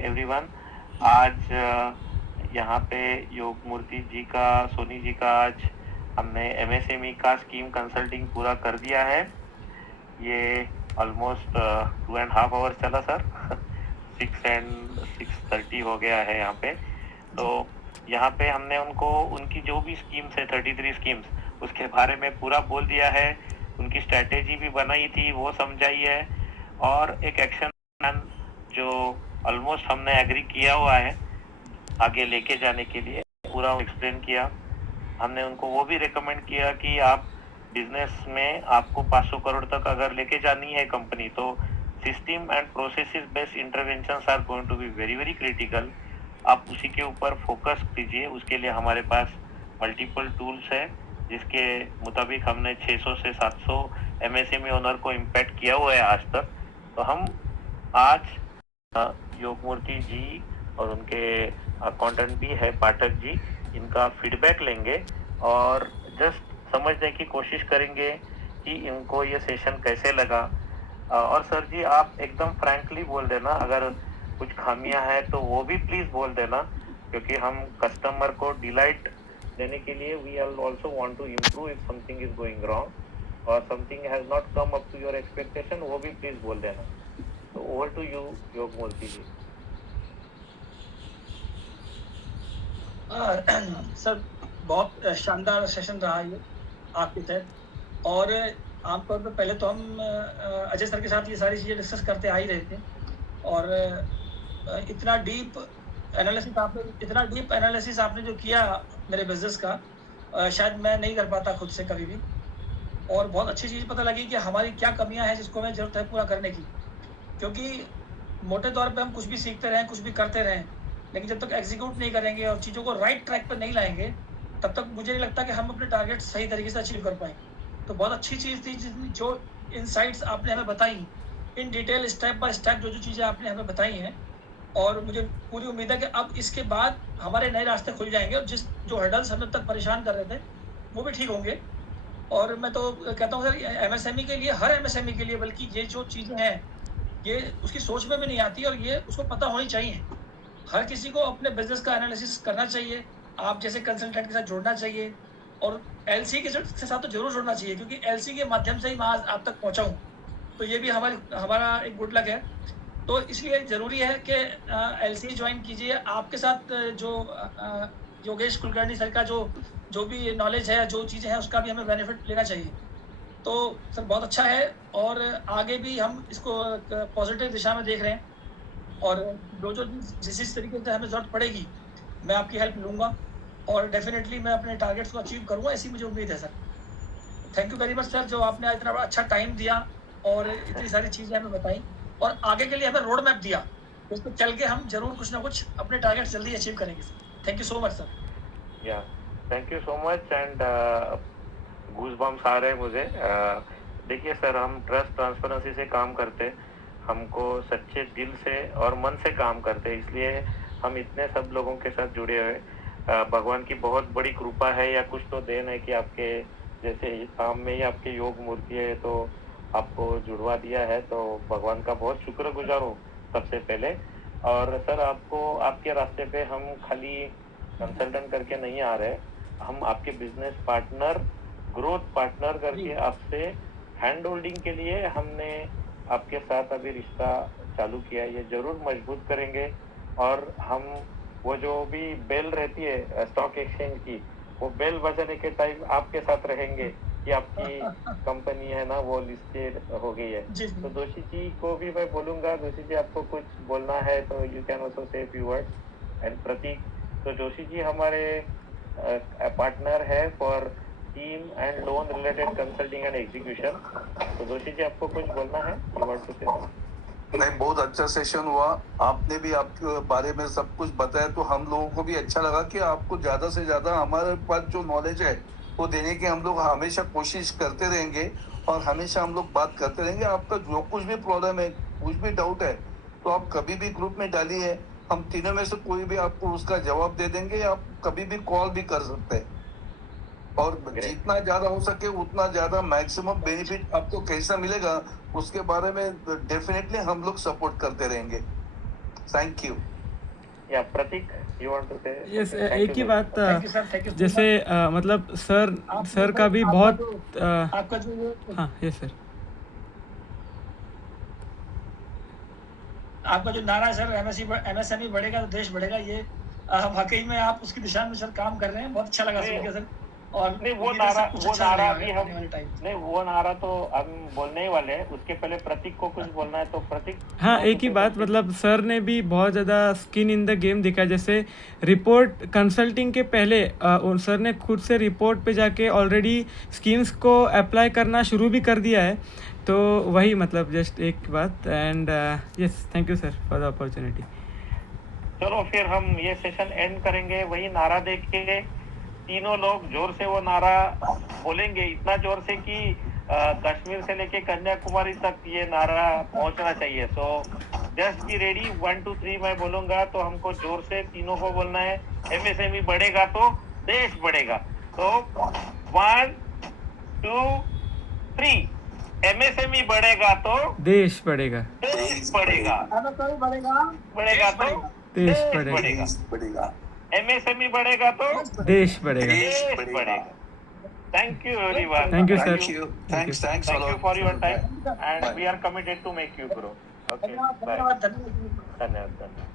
Everyone. आज यहाँ पे योग मूर्ति जी का, सोनी जी का आज हमने एमएसएमई का स्कीम कंसल्टिंग पूरा कर दिया है। ये ऑलमोस्ट 2.5 आवर्स चला सर। 6:30 हो गया है यहाँ पे। तो यहाँ पे हमने उनको उनकी जो भी स्कीम्स है 33 स्कीम्स, उसके बारे में पूरा बोल दिया है। उनकी स्ट्रैटेजी भी बनाई थी, वो समझाई है, और एक एक्शन प्लान जो ऑलमोस्ट हमने एग्री किया हुआ है आगे लेके जाने के लिए, पूरा एक्सप्लेन किया। हमने उनको वो भी रिकमेंड किया कि आप बिजनेस में आपको 500 करोड़ तक अगर लेके जानी है कंपनी, तो system and processes based interventions are going to be very very critical. आप उसी के ऊपर फोकस कीजिए। उसके लिए हमारे पास मल्टीपल टूल्स है, जिसके मुताबिक हमने 600 से 700 एमएसएमई ओनर को इम्पैक्ट किया हुआ है आज तक। तो हम आज योग मूर्ति जी और उनके अकाउंटेंट भी है पाठक जी, इनका फीडबैक लेंगे और जस्ट समझने की कोशिश करेंगे कि इनको ये सेशन कैसे लगा। और सर जी आप एकदम फ्रैंकली बोल देना, अगर कुछ खामियां हैं तो वो भी प्लीज बोल देना, क्योंकि हम कस्टमर को डिलाइट देने के लिए we are also want to improve if something is going wrong और something has not come up to your expectation, वो भी प्लीज बोल देना। तो ओवर टू यू योग मूर्ति जी। सर बहुत शानदार सेशन रहा ये आपके तहत। और आमतौर पर पहले तो हम अजय सर के साथ ये सारी चीज़ें डिस्कस करते आ ही रहे थे। और इतना डीप एनालिसिस आपने जो किया मेरे बिजनेस का, शायद मैं नहीं कर पाता खुद से कभी भी। और बहुत अच्छी चीज़ पता लगी कि हमारी क्या कमियां हैं जिसको हमें ज़रूरत है पूरा करने की। क्योंकि मोटे तौर पे हम कुछ भी सीखते रहें, कुछ भी करते रहें, लेकिन जब तक एग्जीक्यूट नहीं करेंगे और चीज़ों को राइट ट्रैक पे नहीं लाएँगे, तब तक मुझे नहीं लगता कि हम अपने टारगेट सही तरीके से अचीव कर पाएँगे। तो बहुत अच्छी चीज़ थी जो इनसाइट्स आपने हमें बताई, in detail step by step जो-जो चीज़ें आपने हमें बताई हैं। और मुझे पूरी उम्मीद है कि अब इसके बाद हमारे नए रास्ते खुल जाएँगे और जो हर्डल्स हमें अब तक परेशान कर रहे थे, वो भी ठीक होंगे। और मैं तो कहता हूँ सर, एमएसएमई के लिए, हर एमएसएमई के लिए, बल्कि ये जो चीज़ें हैं, ये उसकी सोच में भी नहीं आती और ये उसको पता होनी चाहिए। हर किसी को अपने बिज़नेस का एनालिसिस करना चाहिए, आप जैसे कंसल्टेंट के साथ जुड़ना चाहिए और एलसी के साथ तो ज़रूर जुड़ना चाहिए, क्योंकि एलसी के माध्यम से ही मैं आज आप तक पहुँचा हूँ। तो ये भी हमारा एक गुड लक है। तो इसलिए ज़रूरी है कि एलसी जॉइन कीजिए। आपके साथ योगेश कुलकर्णी सर का जो जो भी नॉलेज है, जो चीज़ें हैं, उसका भी हमें बेनिफिट लेना चाहिए। तो सर बहुत अच्छा है और आगे भी हम इसको पॉजिटिव दिशा में देख रहे हैं। और जो जिस तरीके से हमें ज़रूरत पड़ेगी, मैं आपकी हेल्प लूँगा और डेफ़िनेटली मैं अपने टारगेट्स को अचीव करूँगा, ऐसी मुझे उम्मीद है sir. Thank you very much sir, जो आपने इतना बड़ा अच्छा टाइम दिया और इतनी सारी चीज़ें हमें बताई और आगे के लिए हमें रोड मैप दिया। उस पे चल के हम ज़रूर कुछ ना कुछ अपने टारगेट्स जल्दी अचीव करेंगे sir. Thank you so much sir. या thank you so much and goosebumps आ रहे हैं मुझे। देखिए सर, हम ट्रस्ट ट्रांसपेरेंसी से काम करते, हमको सच्चे दिल से और मन से काम करते, इसलिए हम इतने सब लोगों के साथ जुड़े हुए। भगवान की बहुत बड़ी कृपा है या कुछ तो देन है कि आपके जैसे ही काम में ही आपके योग मूर्ति है, तो आपको जुड़वा दिया है, तो भगवान का बहुत शुक्रगुजार हूँ सबसे पहले। और सर, आपको आपके रास्ते पे हम खाली कंसल्टेंट करके नहीं आ रहे, हम आपके बिजनेस पार्टनर, ग्रोथ पार्टनर करके आपसे हैंड होल्डिंग के लिए हमने आपके साथ अभी रिश्ता चालू किया है। ये जरूर मजबूत करेंगे और हम वो जो भी बेल रहती है स्टॉक एक्सचेंज की, वो बेल बजाने के टाइम आपके साथ रहेंगे कि आपकी कंपनी है ना वो लिस्टेड हो गई है। जी, तो जी। दोषी जी को भी मैं बोलूंगा, दोषी जी आपको कुछ बोलना है तो you can also say few words. And Pratik, तो जोशी जी हमारे पार्टनर है for team and loan related consulting and execution. तो जोशी जी आपको कुछ बोलना है, यू वांट टू से? नहीं, बहुत अच्छा सेशन हुआ। आपने भी आपके बारे में सब कुछ बताया, तो हम लोगों को भी अच्छा लगा कि आपको ज्यादा से ज्यादा हमारे पास जो नॉलेज है वो देने की हम लोग हमेशा कोशिश करते रहेंगे और हमेशा हम लोग बात करते रहेंगे। आपका जो कुछ भी प्रॉब्लम है, कुछ भी डाउट है, तो आप कभी भी ग्रुप में डालिए, हम तीनों में से कोई भी आपको उसका जवाब दे देंगे। आप कभी भी कॉल भी कर सकते हैं और जितना ज्यादा हो सके उतना ज्यादा मैक्सिमम बेनिफिट आपको कैसा मिलेगा उसके बारे में डेफिनेटली हम लोग सपोर्ट करते रहेंगे। Thank you. या प्रतीक, यू वांट टू से? यस, एक ही बात thank you sir, thank you. जैसे मतलब सर का भी बहुत आपका जो हाँ, यस सर। आपका जो नारा है सर, एमएसएमई बढ़ेगा तो देश बढ़ेगा, ये वाकई में आप उसकी दिशा में सर काम कर रहे हैं। बहुत अच्छा लगा सुन के सर। और नहीं, वो उम्मीद है नारा सब कुछ अच्छा भी रहेगा हम आने वाले टाइम। नहीं, वो नारा तो हम बोलने ही वाले हैं। उसके पहले प्रतीक को कुछ बोलना है तो प्रतीक। हाँ, एक ही बात, मतलब सर ने भी बहुत ज़्यादा स्किन इन द गेम दिखा। जैसे रिपोर्ट कंसल्टिंग के पहले सर ने खुद से रिपोर्ट पे जाके ऑलरेडी स्कीम्स को अप्लाई करना शुरू भी कर दिया है। तो वही मतलब जस्ट एक बात। And yes, thank you sir for the opportunity. चलो फिर हम ये सेशन एंड करेंगे वही नारा देख के। तीनों लोग जोर से वो नारा बोलेंगे, इतना जोर से कि कश्मीर से लेके कन्याकुमारी तक ये नारा पहुंचना चाहिए। सो जस्ट बी रेडी, 1 2 3 मैं बोलूंगा तो हमको जोर से तीनों को बोलना है। एमएसएमई बढ़ेगा तो देश बढ़ेगा। तो 1 2 3, एमएसएमई बढ़ेगा तो देश बढ़ेगा, देश बढ़ेगा। एमएसएमई बढ़ेगा, बढ़ेगा तो देश बढ़ेगा, बढ़ेगा। एमएसएमई बढ़ेगा तो देश बढ़ेगा। देश बढ़ेगा। Thank you everyone. Thank you, sir. Thank you. Thanks. Thank you for your time and we are committed to make you grow. Okay, bye. धन्यवाद, धन्यवाद। धन्यवाद।